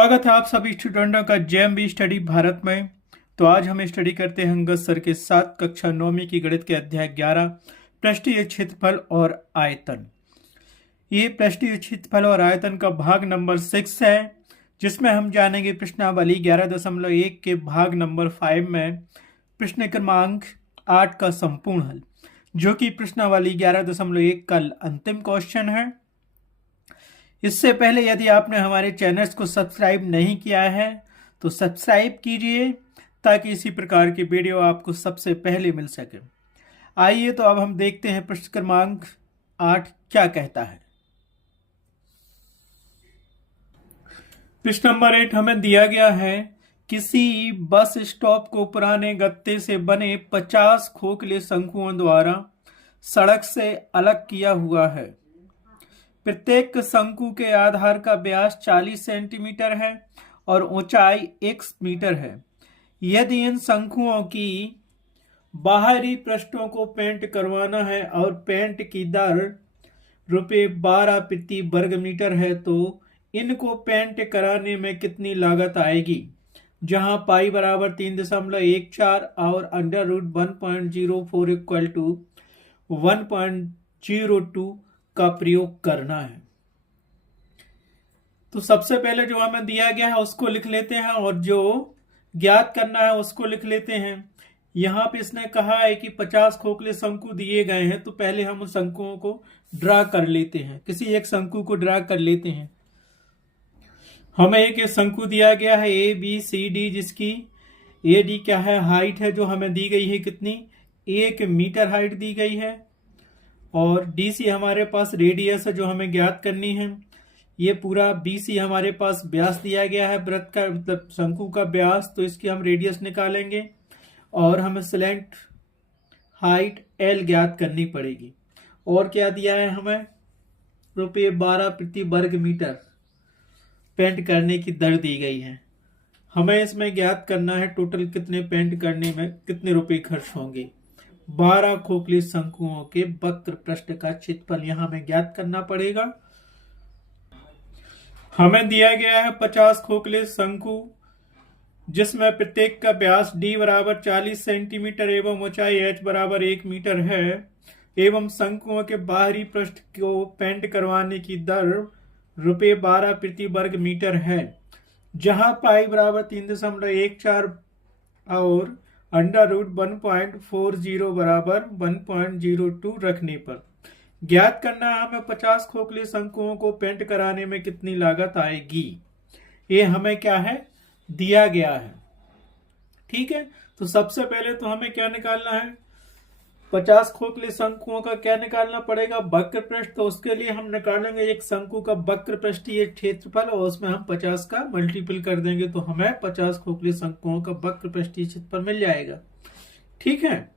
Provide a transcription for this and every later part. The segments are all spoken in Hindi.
स्वागत है आप सभी स्टूडेंटों का जेएमबी स्टडी भारत में। तो आज हम स्टडी करते हैं अंगद सर के साथ कक्षा 9वीं की गणित के अध्याय 11 पृष्ठीय क्षेत्रफल और आयतन। ये पृष्ठीय क्षेत्रफल और आयतन का भाग नंबर 6 है, जिसमें हम जानेंगे प्रश्नावली 11.1 के भाग नंबर 5 में प्रश्न क्रमांक 8 का संपूर्ण हल, जो कि प्रश्नावली 11.1 का अंतिम क्वेश्चन है। इससे पहले यदि आपने हमारे चैनल्स को सब्सक्राइब नहीं किया है तो सब्सक्राइब कीजिए, ताकि इसी प्रकार की वीडियो आपको सबसे पहले मिल सके। आइए तो अब हम देखते हैं प्रश्न क्रमांक 8 क्या कहता है। प्रश्न नंबर 8 हमें दिया गया है, किसी बस स्टॉप को पुराने गत्ते से बने 50 खोखले शंकुओं द्वारा सड़क से अलग किया हुआ है। प्रत्येक शंकु के आधार का व्यास 40 सेंटीमीटर है और ऊंचाई 1 मीटर है। यदि इन शंकुओं की बाहरी पृष्ठों को पेंट करवाना है और पेंट की दर ₹12 प्रति वर्ग मीटर है, तो इनको पेंट कराने में कितनी लागत आएगी। जहां पाई बराबर 3.14 और अंडर रूट 1.04 इक्वल टू 1.02 का प्रयोग करना है। तो सबसे पहले जो हमें दिया गया है उसको लिख लेते हैं और जो ज्ञात करना है उसको लिख लेते हैं। यहां पे इसने कहा है कि 50 खोखले शंकु दिए गए हैं, तो पहले हम उन शंकुओं को ड्रा कर लेते हैं। किसी एक शंकु को ड्रा कर लेते हैं। हमें एक शंकु दिया गया है ABCD, जिसकी AD क्या है, हाइट है जो हमें दी गई है कितनी, 1 मीटर हाइट दी गई है। और DC हमारे पास रेडियस है जो हमें ज्ञात करनी है। ये पूरा BC हमारे पास व्यास दिया गया है, वृत्त का मतलब शंकु का व्यास, तो इसकी हम रेडियस निकालेंगे और हमें स्लैंट हाइट L ज्ञात करनी पड़ेगी। और क्या दिया है, हमें ₹12 प्रति वर्ग मीटर पेंट करने की दर दी गई है। हमें इसमें ज्ञात करना है टोटल कितने पेंट करने में कितने रुपए खर्च होंगे। 12 खोखले शंकुओं के वक्र पृष्ठ का क्षेत्रफल यहां हमें ज्ञात करना पड़ेगा। हमें दिया गया है 50 खोखले शंकु, जिसमें प्रत्येक का व्यास D बराबर 40 सेंटीमीटर एवं ऊंचाई H बराबर 1 मीटर है, एवं शंकुओं के बाहरी पृष्ठ को पेंट करवाने की दर ₹12 प्रति वर्ग मीटर है। जहां पाई बराबर 3.14 और अंडर रूट 1.40 बराबर 1.02 रखने पर ज्ञात करना है हमें 50 खोखले शंकुओं को पेंट कराने में कितनी लागत आएगी। ये हमें क्या है, दिया गया है। ठीक है, तो सबसे पहले तो हमें क्या निकालना है, 50 खोखले शंकुओं का क्या निकालना पड़ेगा, वक्र पृष्ठ। तो उसके लिए हम निकालेंगे एक शंकु का वक्र पृष्ठीय क्षेत्रफल और उसमें हम 50 का मल्टीपल कर देंगे, तो हमें 50 खोखले शंकुओं का वक्र पृष्ठीय क्षेत्रफल मिल जाएगा। ठीक है,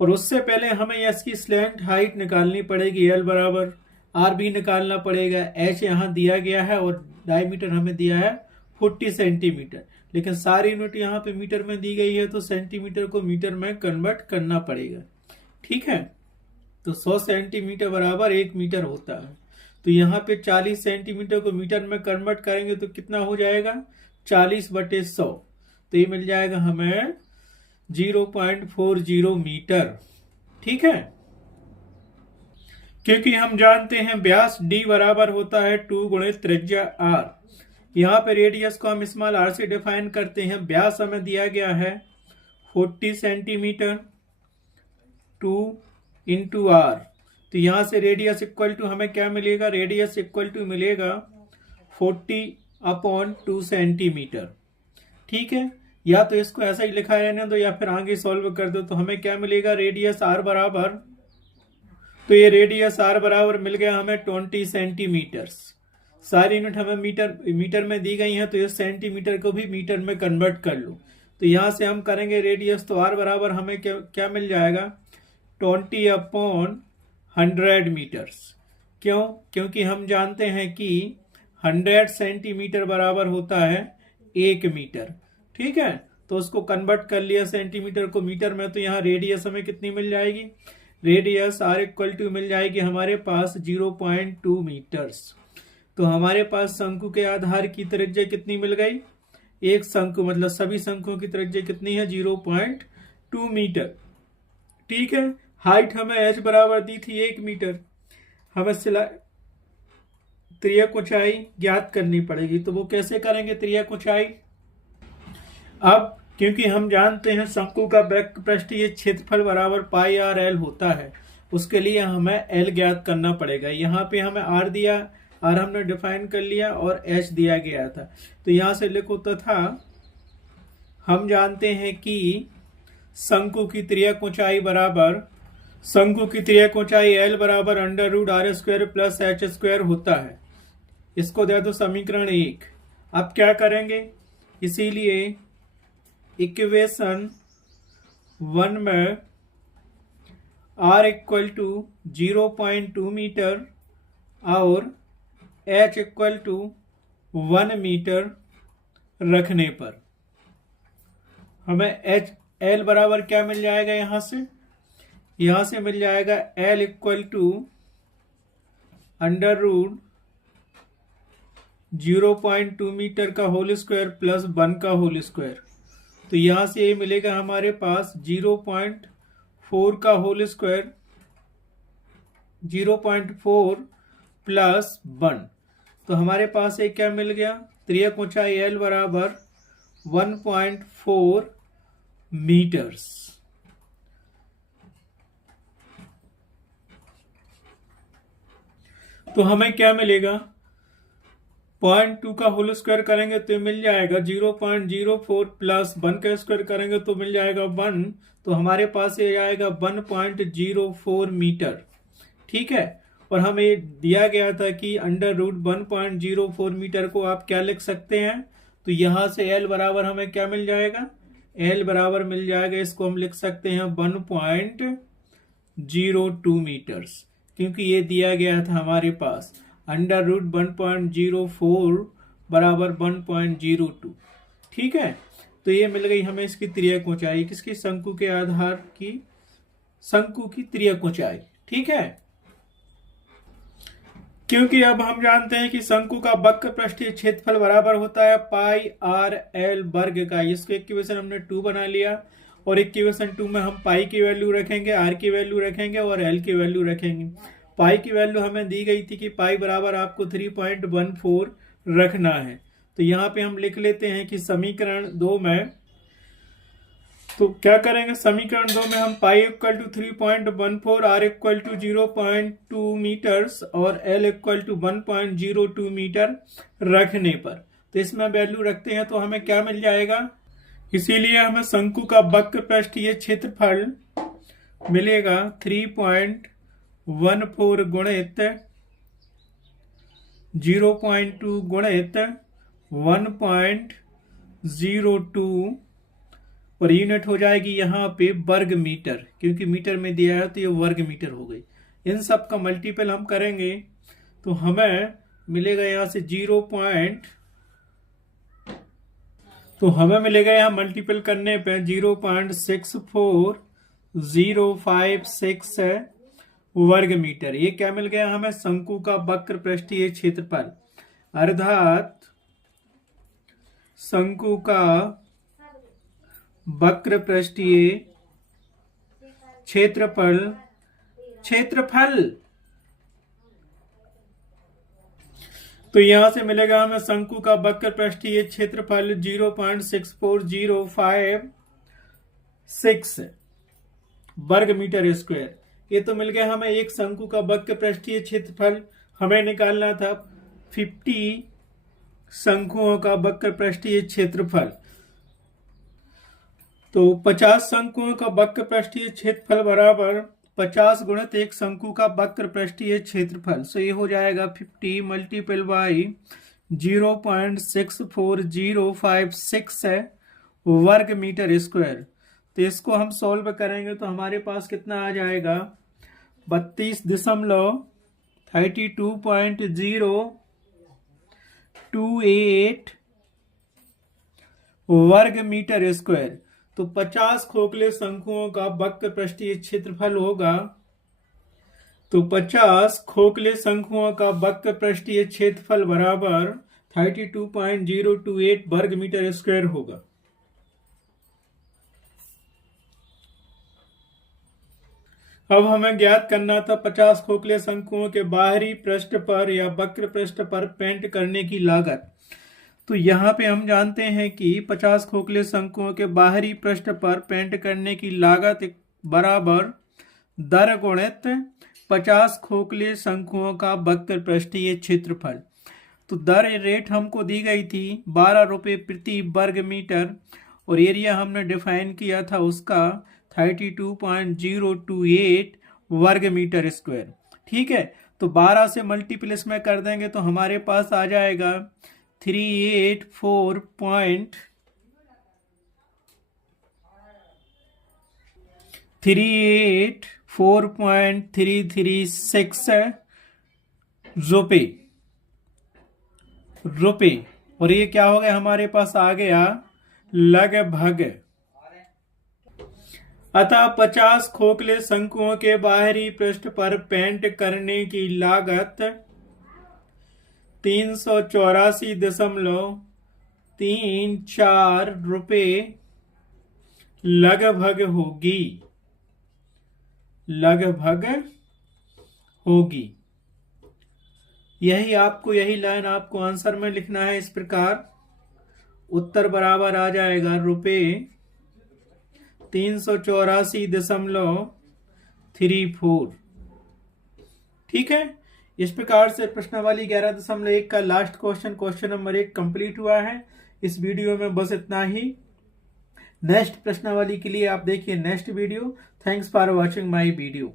और उससे पहले हमें इसकी स्लैंट हाइट निकालनी पड़ेगी, L बराबर R भी निकालना पड़ेगा। H यहाँ दिया गया है और डायमीटर हमें दिया है 40 सेंटीमीटर, लेकिन सारी यूनिट यहाँ पे मीटर में दी गई है, तो सेंटीमीटर को मीटर में कन्वर्ट करना पड़ेगा। ठीक है, तो 100 सेंटीमीटर बराबर 1 मीटर होता है। तो यहाँ पे 40 सेंटीमीटर को मीटर में कन्वर्ट करेंगे तो कितना हो जाएगा, 40/100। तो ये मिल जाएगा हमें 0.40 मीटर। ठीक है, क्योंकि हम जानते हैं व्यास D बराबर होता है 2 गुणित त्रिज्या R। यहाँ पे रेडियस को हम स्मॉल r से डिफाइन करते हैं। व्यास हमें दिया गया है 40 सेंटीमीटर, 2 इंटू R। तो यहां से रेडियस इक्वल टू हमें क्या मिलेगा, रेडियस इक्वल टू मिलेगा 40/2 सेंटीमीटर। ठीक है, या तो इसको ऐसा ही लिखा रहने दो या फिर आगे सॉल्व कर दो। तो हमें क्या मिलेगा, रेडियस R बराबर, तो ये रेडियस R बराबर मिल गया हमें 20 सेंटीमीटर। सारी यूनिट हमें मीटर में दी गई है, तो इस सेंटीमीटर को भी मीटर में कन्वर्ट कर लो। तो यहां से हम करेंगे रेडियस, तो R बराबर हमें क्या मिल जाएगा, 20/100 मीटर्स। क्यों, क्योंकि हम जानते हैं कि 100 सेंटीमीटर बराबर होता है 1 मीटर। ठीक है, तो उसको कन्वर्ट कर लिया सेंटीमीटर को मीटर में, तो यहाँ रेडियस हमें कितनी मिल जाएगी, रेडियस R इक्वल टू मिल जाएगी हमारे पास 0.2 मीटर्स। तो हमारे पास शंकु के आधार की त्रिज्या कितनी मिल गई? एक शंकु मतलब सभी शंकुओं की त्रिज्या कितनी है? 0.2 मीटर। ठीक है, हाइट हमें h बराबर दी थी 1 मीटर। हमें त्रियक ऊंचाई ज्ञात करनी पड़ेगी, तो वो कैसे करेंगे त्रियक ऊंचाई? अब क्योंकि हम जानते हैं शंकु का वक्र पृष्ठीय क्षेत्रफल बराबर पाई आर एल होता है, उसके लिए हमें एल ज्ञात करना पड़ेगा। यहाँ पे हमें आर दिया, आर हमने डिफाइन कर लिया और एच दिया गया था, तो यहाँ से लिखो तथा हम जानते हैं कि शंकु की त्रियक ऊंचाई बराबर, शंकु की त्रियक ऊंचाई एल बराबर under root R square plus H square होता है। इसको दे दो समीकरण 1। अब क्या करेंगे? इसीलिए इक्वेशन 1 में r इक्वल टू 0.2 मीटर और h इक्वल टू 1 मीटर रखने पर हमें h l बराबर क्या मिल जाएगा? यहां से मिल जाएगा l equal to under root 0.2 metre का होल स्क्वायर प्लस 1 का होल स्क्वायर। तो यहां से ये मिलेगा हमारे पास 0.4 का होल स्क्वायर, 0.4 प्लस 1। तो हमारे पास एक क्या मिल गया? त्रियक ऊंचाई एल बराबर 1.4 मीटर्स। तो हमें क्या मिलेगा? 0.2 का होल स्क्वायर करेंगे तो मिल जाएगा 0.04 प्लस 1 का स्क्वायर करेंगे तो मिल जाएगा 1। तो हमारे पास ये आएगा 1.04 मीटर। ठीक है, और हमें दिया गया था कि अंडर रूट 1.04 मीटर को आप क्या लिख सकते हैं? तो यहां से एल बराबर हमें क्या मिल जाएगा? एल बराबर मिल जाएगा, इसको हम लिख सकते हैं 1.02 मीटर्स, क्योंकि ये दिया गया था हमारे पास अंडर रूट 1.04 बराबर 1.02। ठीक है, तो ये मिल गई हमें इसकी त्रियक ऊंचाई, किसकी? शंकु के आधार की शंकु की त्रियक ऊंचाई। ठीक है, क्योंकि अब हम जानते हैं कि शंकु का वक्र पृष्ठीय क्षेत्रफल बराबर होता है पाई आर एल वर्ग का। इसको इक्वेशन हमने 2 बना लिया, और इक्वेशन 2 में हम पाई की वैल्यू रखेंगे, आर की वैल्यू रखेंगे और एल की वैल्यू रखेंगे। पाई की वैल्यू हमें दी गई थी कि पाई बराबर आपको 3.14 रखना है। तो यहाँ पे हम लिख लेते हैं कि समीकरण 2 में, तो क्या करेंगे? समीकरण 2 में हम pi equal to 3.14, R equal to 0.2 metres और एल इक्वल टू 1.02 मीटर रखने पर, तो इसमें वैल्यू रखते हैं तो हमें क्या मिल जाएगा? इसीलिए हमें शंकु का वक्र पृष्ठीय क्षेत्रफल मिलेगा 3.14 गुणित 0.2 गुणित 1.02 और यूनिट हो जाएगी यहाँ पे वर्ग मीटर, क्योंकि मीटर में दिया है तो ये वर्ग मीटर हो गई। इन सब का मल्टीपल हम करेंगे तो हमें मिलेगा यहाँ से तो हमें मिलेगा यहाँ मल्टीपल करने पे 0.64056 वर्ग मीटर। ये क्या मिल गया हमें? शंकु का वक्र पृष्ठीय क्षेत्रफल, अर्थात शंकु का वक्र पृष्ठीय क्षेत्रफल तो यहां से मिलेगा हमें शंकु का वक्र पृष्ठीय क्षेत्रफल 0.64056 वर्ग मीटर स्क्वायर। ये तो मिल गया हमें एक शंकु का वक्र पृष्ठीय क्षेत्रफल। हमें निकालना था 50 शंकुओं का वक्र पृष्ठीय क्षेत्रफल। तो 50 शंकुओं का वक्र पृष्ठीय क्षेत्रफल बराबर 50 गुणित एक शंकु का वक्र पृष्ठीय क्षेत्रफल। सो ये हो जाएगा 50 मल्टीपल बाई 0.64056 वर्ग मीटर स्क्वायर। तो इसको हम सॉल्व करेंगे तो हमारे पास कितना आ जाएगा? 32.028 वर्ग मीटर स्क्वायर। तो 50 खोखले शंकुओं का वक्र पृष्ठीय क्षेत्रफल होगा तो 50 खोखले शंकुओं का वक्र पृष्ठीय क्षेत्रफल बराबर 32.028 वर्ग मीटर स्क्वायर होगा। अब हमें ज्ञात करना था 50 खोखले शंकुओं के बाहरी पृष्ठ पर या वक्र पृष्ठ पर पेंट करने की लागत। तो यहाँ पे हम जानते हैं कि 50 खोखले शंकुओं के बाहरी पृष्ठ पर पेंट करने की लागत बराबर दर गुणित 50 खोखले शंकुओं का वक्र पृष्ठीय क्षेत्रफल। तो दर रेट हमको दी गई थी 12 रुपये प्रति वर्ग मीटर और एरिया हमने डिफाइन किया था उसका 32.028 वर्ग मीटर स्क्वायर। ठीक है, तो 12 से मल्टीप्लेस में कर देंगे तो हमारे पास आ जाएगा 384.336 रुपए और ये क्या हो गया, हमारे पास आ गया लगभग। अतः 50 खोखले शंकुओं के बाहरी पृष्ठ पर पेंट करने की लागत 384.34 रुपए लगभग होगी। यही लाइन आपको आंसर में लिखना है इस प्रकार। उत्तर बराबर आ जाएगा रुपए 384.34। ठीक है, इस प्रकार से प्रश्नावली 11.1 का लास्ट क्वेश्चन नंबर 1 कंप्लीट हुआ है। इस वीडियो में बस इतना ही। नेक्स्ट प्रश्नावली के लिए आप देखिए next video. Thanks for watching my video.